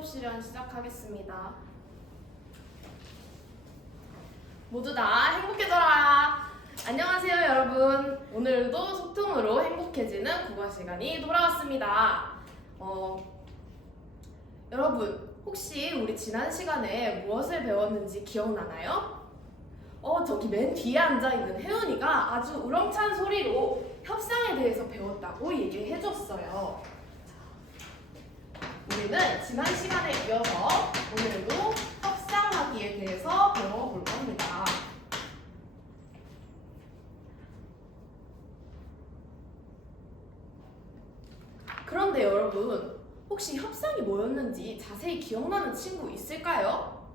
수업 실현 시작하겠습니다. 모두 다 행복해져라! 안녕하세요 여러분. 오늘도 소통으로 행복해지는 국어 시간이 돌아왔습니다. 여러분 혹시 우리 지난 시간에 무엇을 배웠는지 기억나나요? 저기 맨 뒤에 앉아있는 혜은이가 아주 우렁찬 소리로 협상에 대해서 배웠다고 얘기를 해줬어요. 우리는 지난 시간에 이어서 오늘도 협상하기에 대해서 배워볼 겁니다. 그런데 여러분, 혹시 협상이 뭐였는지 자세히 기억나는 친구 있을까요?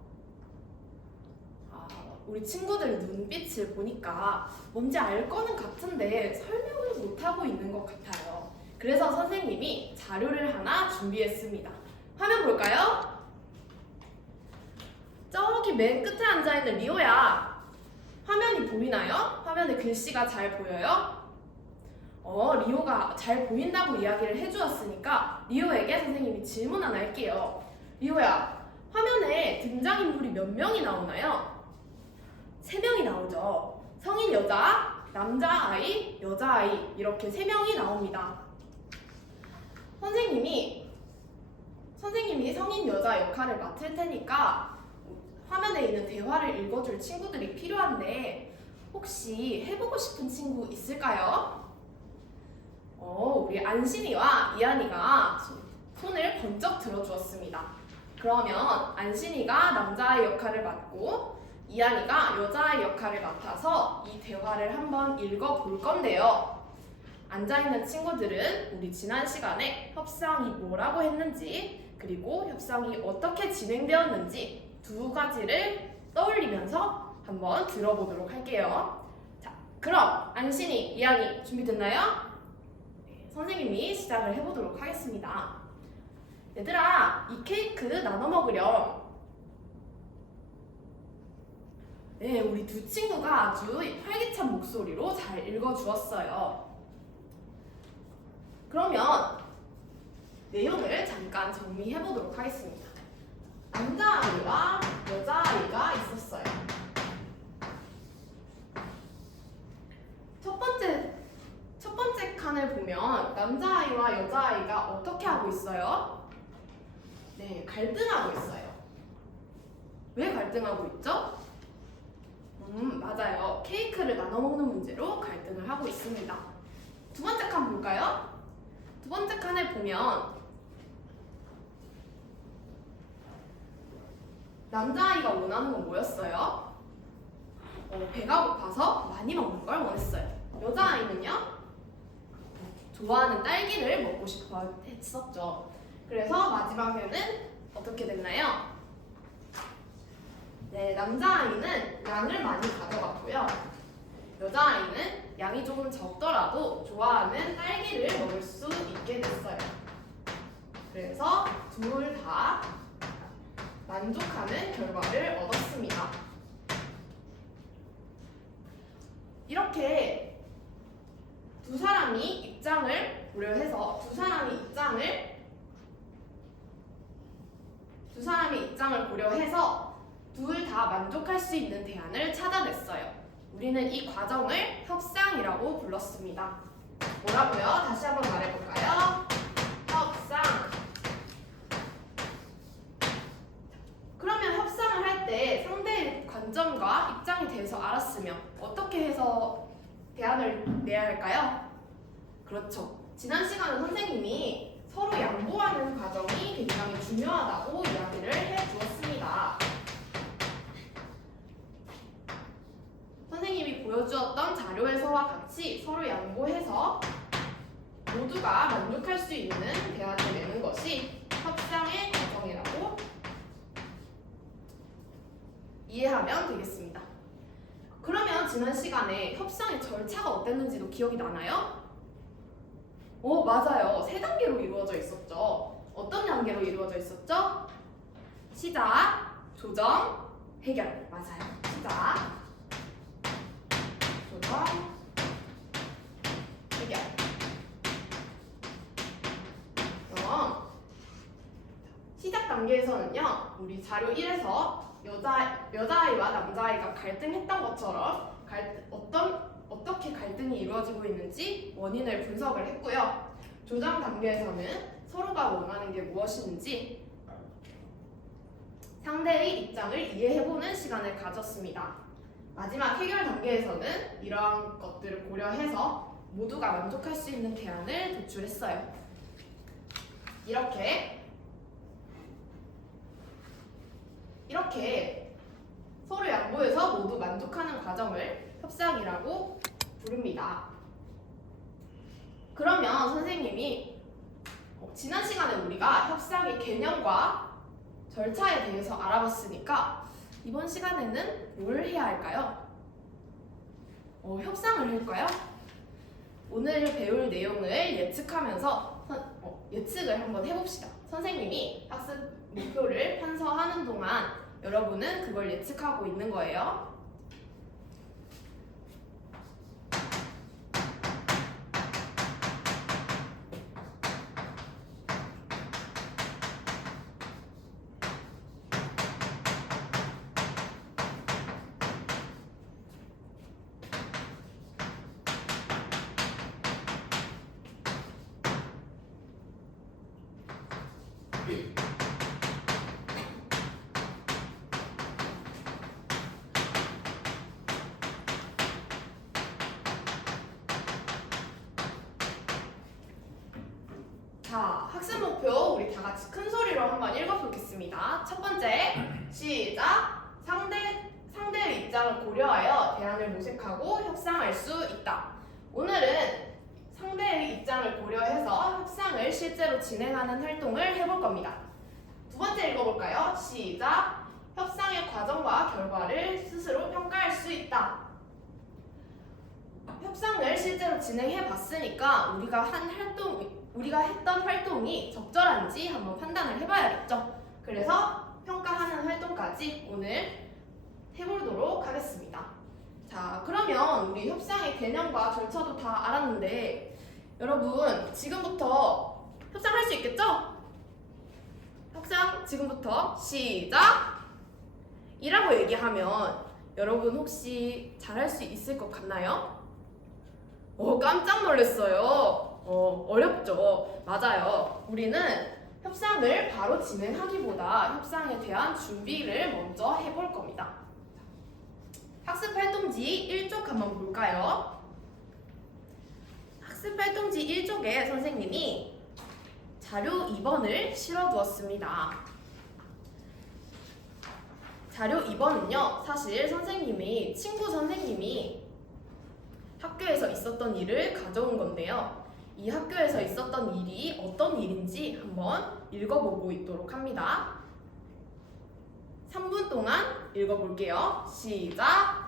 우리 친구들 눈빛을 보니까 뭔지 알 거는 같은데 설명을 못하고 있는 것 같아요. 그래서 선생님이 자료를 하나 준비했습니다. 화면 볼까요? 저기 맨 끝에 앉아있는 리오야. 화면이 보이나요? 화면에 글씨가 잘 보여요? 리오가 잘 보인다고 이야기를 해주었으니까 리오에게 선생님이 질문 하나 할게요. 리오야, 화면에 등장인물이 몇 명이 나오나요? 3명이 나오죠. 성인 여자, 남자아이, 여자아이 이렇게 3명이 나옵니다. 선생님이 성인 여자 역할을 맡을 테니까 화면에 있는 대화를 읽어줄 친구들이 필요한데 혹시 해보고 싶은 친구 있을까요? 우리 안신이와 이한이가 손을 번쩍 들어주었습니다. 그러면 안신이가 남자아이 역할을 맡고 이한이가 여자아이 역할을 맡아서 이 대화를 한번 읽어볼 건데요. 앉아있는 친구들은 우리 지난 시간에 협상이 뭐라고 했는지 그리고 협상이 어떻게 진행되었는지 두 가지를 떠올리면서 한번 들어보도록 할게요. 자, 그럼 안신이, 이한이 준비됐나요? 네, 선생님이 시작을 해보도록 하겠습니다. 얘들아, 이 케이크 나눠 먹으렴. 네, 우리 두 친구가 아주 활기찬 목소리로 잘 읽어주었어요. 그러면 내용을 잠깐 정리해보도록 하겠습니다. 남자아이와 여자아이가 있었어요. 첫 번째 칸을 보면 남자아이와 여자아이가 어떻게 하고 있어요? 네, 갈등하고 있어요. 왜 갈등하고 있죠? 맞아요. 케이크를 나눠 먹는 문제로 갈등을 하고 있습니다. 두 번째 칸 볼까요? 두 번째 칸을 보면 남자아이가 원하는 건 뭐였어요? 배가 고파서 많이 먹는 걸 원했어요. 여자아이는요? 좋아하는 딸기를 먹고 싶어 했었죠. 그래서 마지막에는 어떻게 됐나요? 네, 남자아이는 양을 많이 가져갔고요. 여자아이는 양이 조금 적더라도 좋아하는 딸기를 먹을 수 있게 됐어요. 그래서 둘 다 만족하는 결과를 얻었습니다. 이렇게 두 사람이 입장을 고려해서 두 사람이 입장을 고려해서 둘 다 만족할 수 있는 대안을 찾아냈어요. 우리는 이 과정을 협상이라고 불렀습니다. 뭐라고요? 다시 한번 말해볼까요? 협상. 그러면 협상을 할 때 상대의 관점과 입장에 대해서 알았으면 어떻게 해서 대안을 내야 할까요? 그렇죠. 지난 시간에 선생님이 서로 양보하는 과정이 굉장히 중요하다고 이야기를 해주었습니다. 선생님이 보여주었던 자료에서와 같이 서로 양보해서 모두가 만족할 수 있는 대안을 내는 것이 협상의 과정이라고 이해하면 되겠습니다. 그러면 지난 시간에 협상의 절차가 어땠는지도 기억이 나나요? 맞아요. 3단계로 이루어져 있었죠. 어떤 단계로 이루어져 있었죠? 시작, 조정, 해결. 맞아요. 시작, 조정, 해결. 그럼 시작 단계에서는요, 우리 자료 1에서 여자아이와 남자아이가 갈등했던 것처럼 어떻게 갈등이 이루어지고 있는지 원인을 분석을 했고요. 조정 단계에서는 서로가 원하는 게 무엇인지 상대의 입장을 이해해보는 시간을 가졌습니다. 마지막 해결 단계에서는 이러한 것들을 고려해서 모두가 만족할 수 있는 대안을 도출했어요. 이렇게 서로 양보해서 모두 만족하는 과정을 협상이라고 부릅니다. 그러면 선생님이 지난 시간에 우리가 협상의 개념과 절차에 대해서 알아봤으니까 이번 시간에는 뭘 해야 할까요? 협상을 할까요? 오늘 배울 내용을 예측하면서 예측을 한번 해봅시다. 선생님이 학습 목표를 편서하는 동안 여러분은 그걸 예측하고 있는 거예요. 자, 학습 목표 우리 다 같이 큰 소리로 한번 읽어보겠습니다. 첫 번째, 시작! 상대의 입장을 고려하여 대안을 모색하고 협상할 수 있다. 오늘은 상대의 입장을 고려해서 협상을 실제로 진행하는 활동을 해볼 겁니다. 두 번째 읽어볼까요? 시작! 협상의 과정과 결과를 스스로 평가할 수 있다. 협상을 실제로 진행해 봤으니까 우리가 했던 활동이 적절한지 한번 판단을 해봐야겠죠. 그래서 평가하는 활동까지 오늘 해보도록 하겠습니다. 자, 그러면 우리 협상의 개념과 절차도 다 알았는데 여러분 지금부터 협상할 수 있겠죠? 협상 지금부터 시작! 이라고 얘기하면 여러분 혹시 잘할 수 있을 것 같나요? 깜짝 놀랐어요. 어렵죠. 맞아요. 우리는 협상을 바로 진행하기보다 협상에 대한 준비를 먼저 해볼 겁니다. 학습 활동지 1쪽 한번 볼까요? 학습 활동지 1쪽에 선생님이 자료 2번을 실어두었습니다. 자료 2번은요, 사실 친구 선생님이 학교에서 있었던 일을 가져온 건데요. 이 학교에서 있었던 일이 어떤 일인지 한번 읽어보고 있도록 합니다. 3분 동안 읽어볼게요. 시작!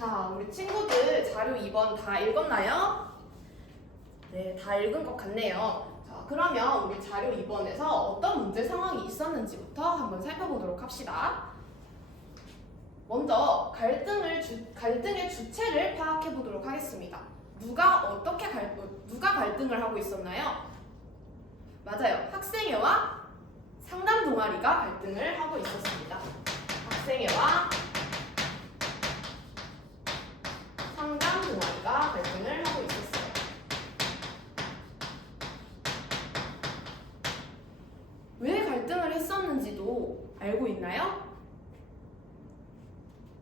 자, 우리 친구들 자료 2번 다 읽었나요? 네, 다 읽은 것 같네요. 자, 그러면 우리 자료 2번에서 어떤 문제 상황이 있었는지부터 한번 살펴보도록 합시다. 먼저 갈등의 주체를 파악해 보도록 하겠습니다. 누가 갈등을 하고 있었나요? 맞아요. 학생회와 상담 동아리가 갈등을 하고 있었습니다. 학생회와 상담 동아리가 갈등을 하고 있었어요. 왜 갈등을 했었는지도 알고 있나요?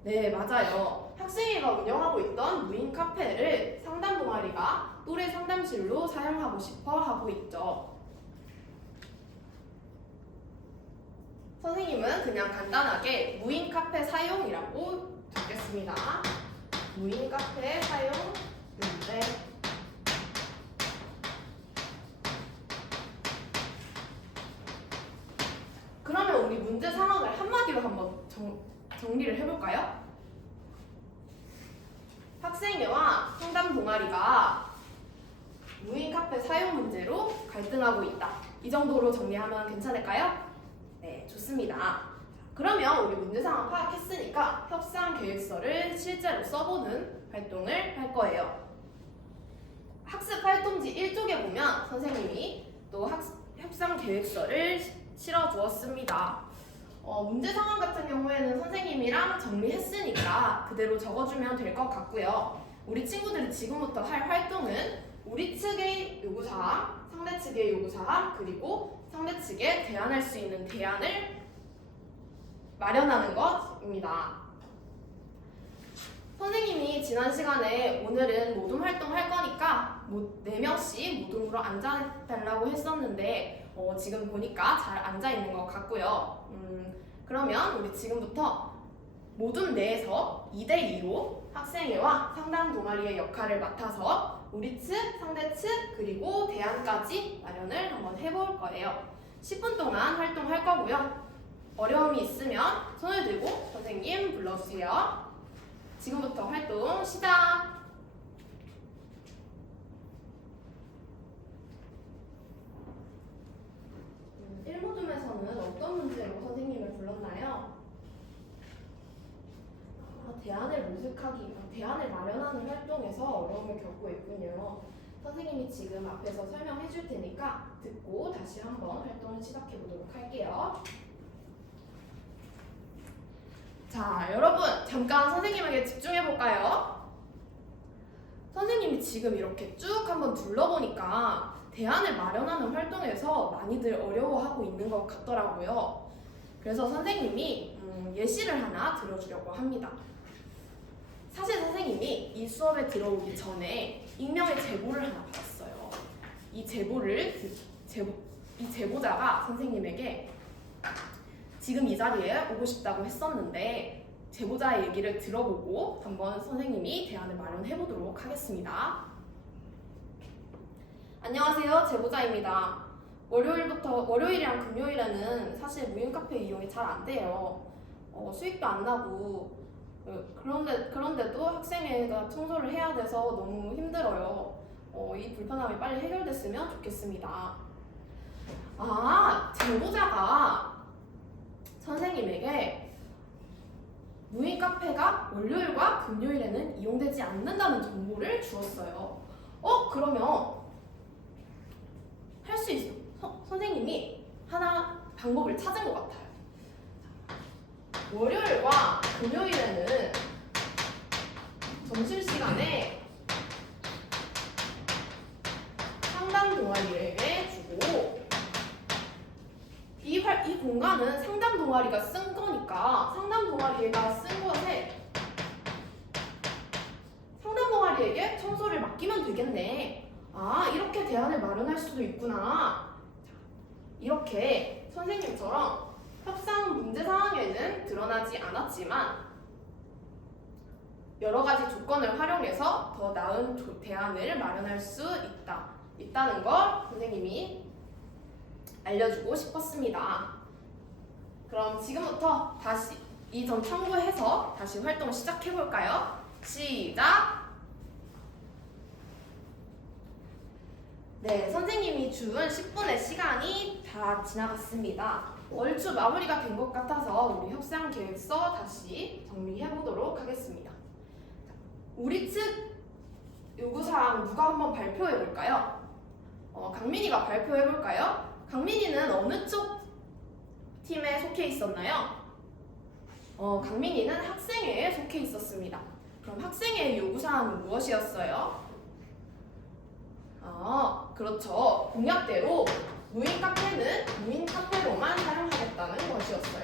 네, 맞아요. 학생회가 운영하고 있던 무인 카페를 상담 동아리가 또래 상담실로 사용하고 싶어 하고 있죠. 선생님은 그냥 간단하게 무인 카페 사용이라고 듣겠습니다. 무인 카페 사용 문제. 그러면 우리 문제 상황을 한마디로 한번 정리를 해볼까요? 학생회와 상담 동아리가 무인 카페 사용 문제로 갈등하고 있다. 이 정도로 정리하면 괜찮을까요? 네, 좋습니다. 그러면 우리 문제 상황 파악했으니까 협상 계획서를 실제로 써보는 활동을 할 거예요. 학습 활동지 1쪽에 보면 선생님이 또 협상 계획서를 실어 주었습니다. 문제 상황 같은 경우에는 선생님이랑 정리했으니까 그대로 적어주면 될 것 같고요. 우리 친구들이 지금부터 할 활동은 우리 측의 요구사항, 상대 측의 요구사항, 그리고 상대 측에 대안할 수 있는 대안을 마련하는 것입니다. 선생님이 지난 시간에 오늘은 모둠 활동 할 거니까 4명씩 모둠으로 앉아달라고 했었는데 지금 보니까 잘 앉아있는 것 같고요. 그러면 우리 지금부터 모둠 내에서 2대2로 학생회와 상담 동아리의 역할을 맡아서 우리 측, 상대 측, 그리고 대안까지 마련을 한번 해볼 거예요. 10분 동안 활동할 거고요. 어려움이 있으면 손을 들고 선생님 불러주세요. 지금부터 활동 시작! 1모둠에서는 어떤 문제로 선생님을 불렀나요? 대안을 모색하기, 대안을 마련하는 활동에서 어려움을 겪고 있군요. 선생님이 지금 앞에서 설명해 줄 테니까 듣고 다시 한번 활동을 시작해 보도록 할게요. 자, 여러분 잠깐 선생님에게 집중해 볼까요? 선생님이 지금 이렇게 쭉 한번 둘러보니까 대안을 마련하는 활동에서 많이들 어려워하고 있는 것 같더라고요. 그래서 선생님이 예시를 하나 들어주려고 합니다. 사실 선생님이 이 수업에 들어오기 전에 익명의 제보를 하나 받았어요. 이 제보자가 선생님에게 지금 이 자리에 오고 싶다고 했었는데 제보자의 얘기를 들어보고 한번 선생님이 대안을 마련해 보도록 하겠습니다. 안녕하세요, 제보자입니다. 월요일이랑 금요일에는 사실 무인 카페 이용이 잘 안 돼요. 수익도 안 나고 그런데도 학생회가 청소를 해야 돼서 너무 힘들어요. 이 불편함이 빨리 해결됐으면 좋겠습니다. 제보자가 선생님에게 무인 카페가 월요일과 금요일에는 이용되지 않는다는 정보를 주었어요. 그러면 할 수 있어. 선생님이 하나 방법을 찾은 것 같아요. 월요일과 금요일에는 점심시간에 상담 동아리에게 주고 이 공간은 상담 동아리가 쓴 거니까 상담 동아리가 쓴 것에 상담 동아리에게 청소를 맡기면 되겠네. 이렇게 대안을 마련할 수도 있구나. 이렇게 선생님처럼 협상 문제 상황에는 드러나지 않았지만 여러 가지 조건을 활용해서 더 나은 대안을 마련할 수 있다는 걸 선생님이 알려주고 싶었습니다. 그럼 지금부터 다시 이 점 참고해서 다시 활동 시작해볼까요? 시작! 네, 선생님이 준 10분의 시간이 다 지나갔습니다. 얼추 마무리가 된 것 같아서 우리 협상 계획서 다시 정리해 보도록 하겠습니다. 우리 측 요구사항 누가 한번 발표해 볼까요? 강민이가 발표해 볼까요? 강민이는 어느 쪽 팀에 속해 있었나요? 강민이는 학생회에 속해 있었습니다. 그럼 학생회의 요구사항은 무엇이었어요? 그렇죠. 공약대로 무인 카페는 무인 카페로만 사용하겠다는 것이었어요.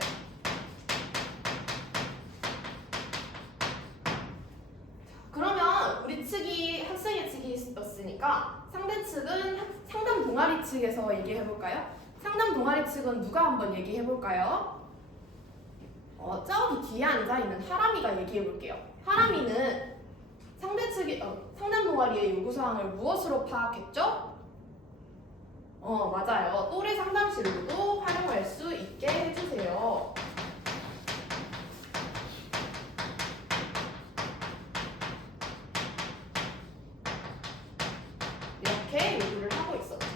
상대 측은 상담 동아리 측에서 얘기해 볼까요? 상담 동아리 측은 누가 한번 얘기해 볼까요? 저기 뒤에 앉아 있는 하람이가 얘기해 볼게요. 하람이는 상대 측이 상담 동아리의 요구 사항을 무엇으로 파악했죠? 맞아요. 또래 상담실로도 활용할 수 있게 해주세요. 이렇게 요구를 하고 있었죠.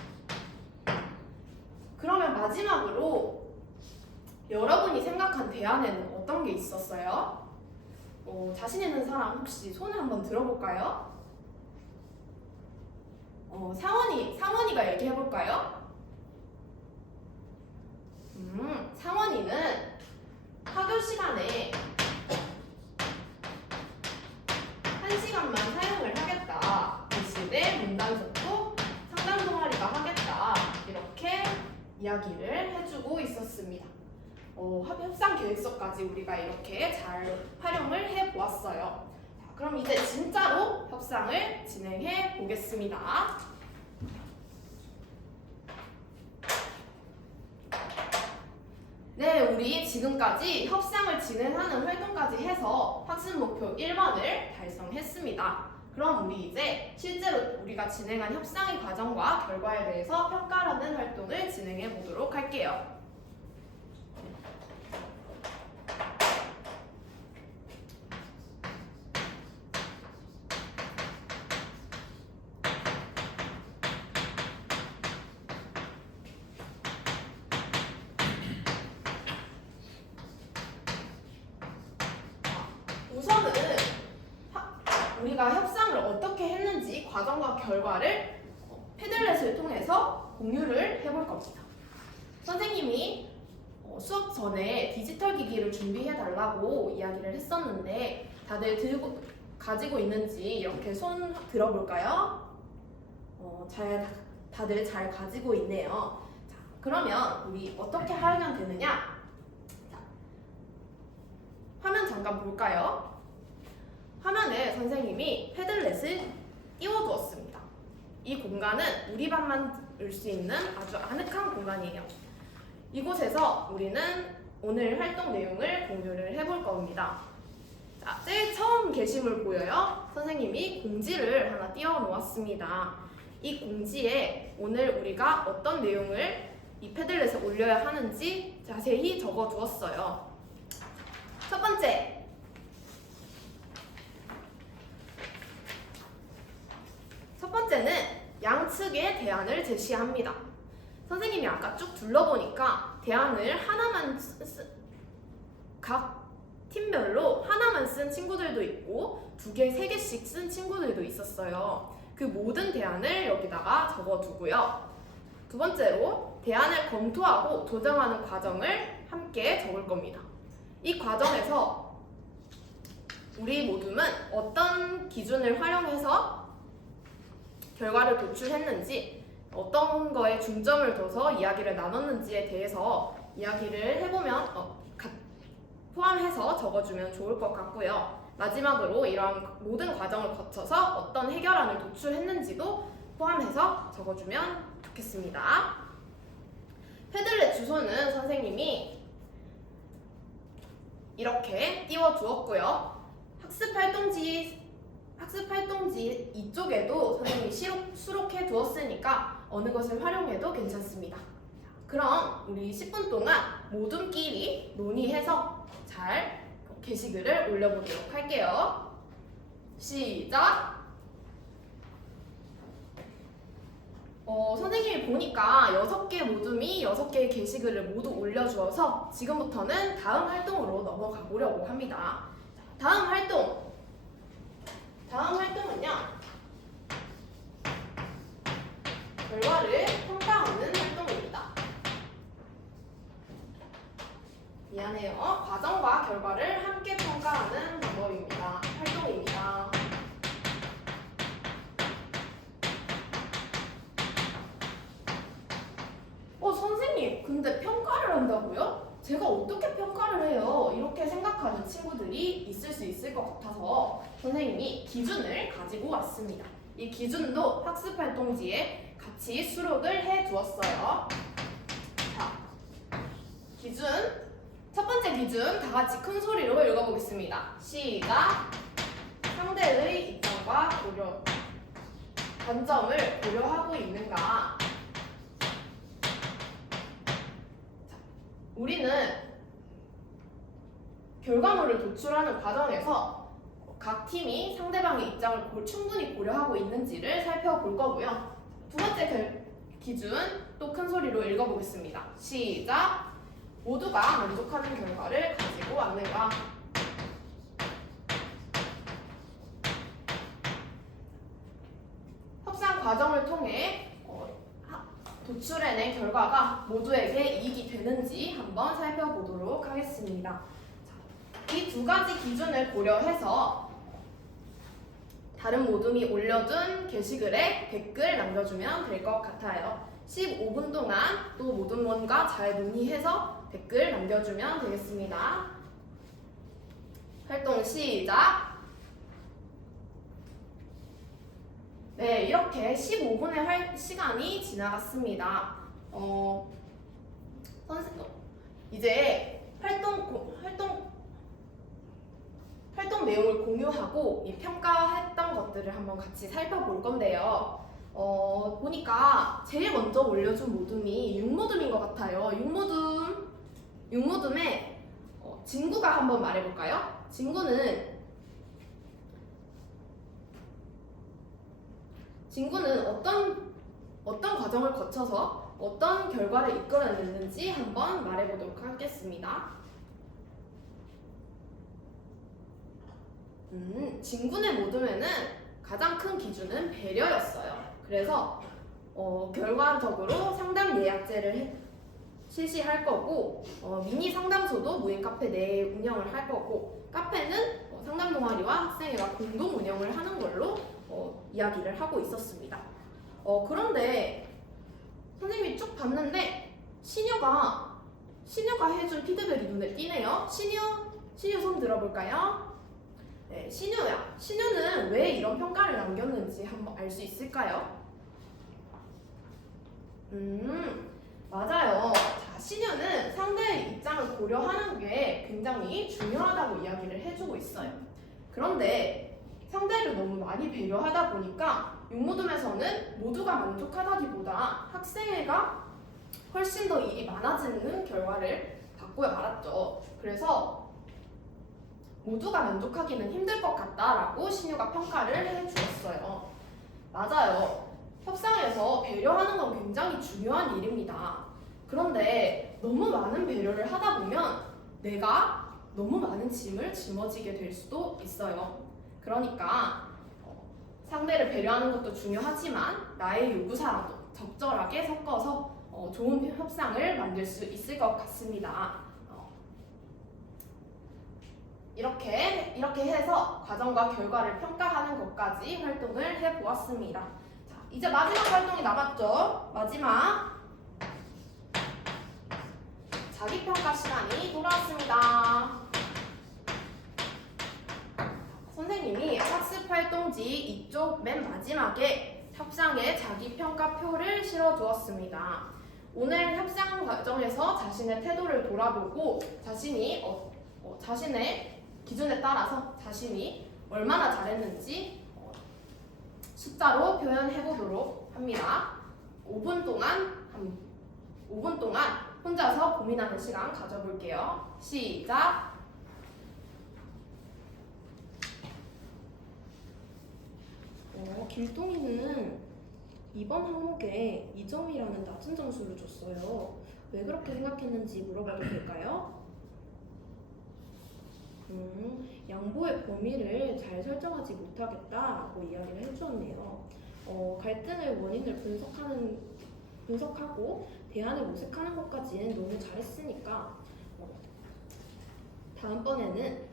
그러면 마지막으로 여러분이 생각한 대안에는 어떤 게 있었어요? 자신 있는 사람 혹시 손을 한번 들어볼까요? 상원이가 얘기해 볼까요? 상원이는 학교 시간에 1시간만 사용을 하겠다. 대신에 문단속도 상담 동아리가 하겠다. 이렇게 이야기를 해주고 있었습니다. 협상 계획서까지 우리가 이렇게 잘 활용을 해보았어요. 자, 그럼 이제 진짜로 협상을 진행해 보겠습니다. 네, 우리 지금까지 협상을 진행하는 활동까지 해서 학습 목표 1번을 달성했습니다. 그럼 우리 이제 실제로 우리가 진행한 협상의 과정과 결과에 대해서 평가하는 활동을 진행해 보도록 할게요. 우선은 우리가 협상을 어떻게 했는지 과정과 결과를 패들렛을 통해서 공유를 해볼 겁니다. 선생님이 수업 전에 디지털 기기를 준비해 달라고 이야기를 했었는데 다들 가지고 있는지 이렇게 손 들어볼까요? 다들 잘 가지고 있네요. 자, 그러면 우리 어떻게 하면 되느냐? 자, 화면 잠깐 볼까요? 화면에 선생님이 패들렛을 띄워두었습니다. 이 공간은 우리 반만 올 수 있는 아주 아늑한 공간이에요. 이곳에서 우리는 오늘 활동 내용을 공유를 해볼 겁니다. 자, 제일 처음 게시물 보여요? 선생님이 공지를 하나 띄워 놓았습니다. 이 공지에 오늘 우리가 어떤 내용을 이 패들렛에 올려야 하는지 자세히 적어 두었어요. 첫 번째는 양측의 대안을 제시합니다. 선생님이 아까 쭉 둘러보니까 대안을 각 팀별로 하나만 쓴 친구들도 있고 2개, 3개씩 쓴 친구들도 있었어요. 그 모든 대안을 여기다가 적어두고요. 두 번째로 대안을 검토하고 조정하는 과정을 함께 적을 겁니다. 이 과정에서 우리 모두는 어떤 기준을 활용해서 결과를 도출했는지 어떤 거에 중점을 둬서 이야기를 나눴는지에 대해서 이야기를 해보면 포함해서 적어주면 좋을 것 같고요. 마지막으로 이런 모든 과정을 거쳐서 어떤 해결안을 도출했는지도 포함해서 적어주면 좋겠습니다. 패들렛 주소는 선생님이 이렇게 띄워두었고요. 학습활동지 이쪽에도 선생님이 수록해 두었으니까 어느 것을 활용해도 괜찮습니다. 그럼 우리 10분 동안 모둠끼리 논의해서 잘 게시글을 올려보도록 할게요. 시작! 선생님이 보니까 6개 모둠이 6개의 게시글을 모두 올려주어서 지금부터는 다음 활동으로 넘어가 보려고 합니다. 다음 활동은요. 결과를 평가하는 활동입니다. 미안해요. 과정과 결과를 함께 평가하는 활동입니다. 선생님, 근데 평가를 한다고요? 제가 어떻게 평가를 해요? 이렇게 생각하는 친구들이 있을 수 있을 것 같아서 선생님이 기준을 가지고 왔습니다. 이 기준도 학습 활동지에 같이 수록을 해 두었어요. 자, 기준. 첫 번째 기준 다 같이 큰 소리로 읽어보겠습니다. 시작. 상대의 입장과 관점을 고려하고 있는가? 자, 우리는 결과물을 도출하는 과정에서 각 팀이 상대방의 입장을 충분히 고려하고 있는지를 살펴볼 거고요. 두 번째 기준 또 큰 소리로 읽어보겠습니다. 시작. 모두가 만족하는 결과를 가지고 왔는가? 협상 과정을 통해 도출해낸 결과가 모두에게 이익이 되는지 한번 살펴보도록 하겠습니다. 이 두 가지 기준을 고려해서 다른 모둠이 올려둔 게시글에 댓글 남겨주면 될 것 같아요. 15분 동안 또 모둠원과 잘 논의해서 댓글 남겨주면 되겠습니다. 활동 시작! 네, 이렇게 15분의 시간이 지나갔습니다. 이제 활동 내용을 공유하고 평가했던 것들을 한번 같이 살펴볼 건데요. 보니까 제일 먼저 올려준 모둠이 6모둠인 것 같아요. 6모둠의 진구가 한번 말해볼까요? 진구는 어떤 과정을 거쳐서 어떤 결과를 이끌어냈는지 한번 말해보도록 하겠습니다. 진군의 모둠에는 가장 큰 기준은 배려였어요. 그래서 결과적으로 상담 예약제를 실시할 거고 미니 상담소도 무인 카페 내에 운영을 할 거고 카페는 상담 동아리와 학생회가 공동 운영을 하는 걸로 이야기를 하고 있었습니다. 그런데 선생님이 쭉 봤는데 신유가 해준 피드백이 눈에 띄네요. 신유 손 들어볼까요? 네, 신유는 왜 이런 평가를 남겼는지 한번 알 수 있을까요? 맞아요. 자, 신유는 상대의 입장을 고려하는 게 굉장히 중요하다고 이야기를 해주고 있어요. 그런데 상대를 너무 많이 배려하다 보니까 6모둠에서는 모두가 만족하다기보다 학생회가 훨씬 더 일이 많아지는 결과를 받고 말았죠. 그래서 모두가 만족하기는 힘들 것 같다라고 신유가 평가를 해주었어요. 맞아요. 협상에서 배려하는 건 굉장히 중요한 일입니다. 그런데 너무 많은 배려를 하다 보면 내가 너무 많은 짐을 짊어지게 될 수도 있어요. 그러니까 상대를 배려하는 것도 중요하지만 나의 요구사항도 적절하게 섞어서 좋은 협상을 만들 수 있을 것 같습니다. 이렇게 해서 과정과 결과를 평가하는 것까지 활동을 해보았습니다. 자, 이제 마지막 활동이 남았죠. 마지막 자기평가 시간이 돌아왔습니다. 선생님이 학습 활동지 이쪽 맨 마지막에 협상에 자기평가표를 실어두었습니다. 오늘 협상 과정에서 자신의 태도를 돌아보고 자신의 기준에 따라서 자신이 얼마나 잘했는지 숫자로 표현해 보도록 합니다. 5분 동안 혼자서 고민하는 시간 가져볼게요. 시작! 길동이는 이번 항목에 2점이라는 낮은 점수를 줬어요. 왜 그렇게 생각했는지 물어봐도 될까요? 양보의 범위를 잘 설정하지 못하겠다라고 이야기를 해주었네요. 갈등의 원인을 분석하고 대안을 모색하는 것까지는 너무 잘했으니까 다음번에는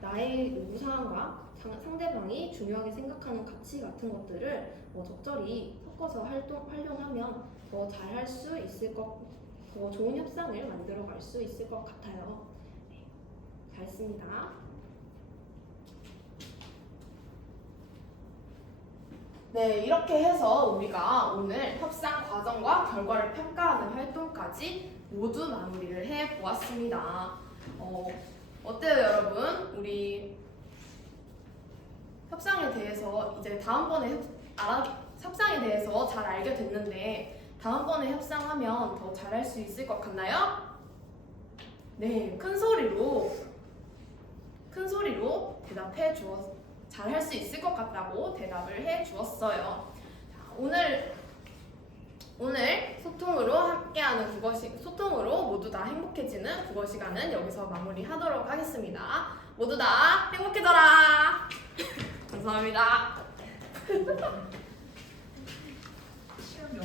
나의 요구사항과 상대방이 중요하게 생각하는 가치 같은 것들을 적절히 섞어서 활용하면 더 잘할 수 있을 더 좋은 협상을 만들어 갈 수 있을 것 같아요. 네, 잘했습니다. 네, 이렇게 해서 우리가 오늘 협상 과정과 결과를 평가하는 활동까지 모두 마무리를 해 보았습니다. 어때요, 여러분? 우리 협상에 대해서 이제 다음번에 협상에 대해서 잘 알게 됐는데 다음번에 협상하면 더 잘할 수 있을 것 같나요? 네, 큰 소리로 대답해 잘할 수 있을 것 같다고 대답을 해 주었어요. 자, 오늘 소통으로 함께하는 소통으로 모두 다 행복해지는 국어 시간은 여기서 마무리하도록 하겠습니다. 모두 다 행복해져라. 감사합니다. 시험이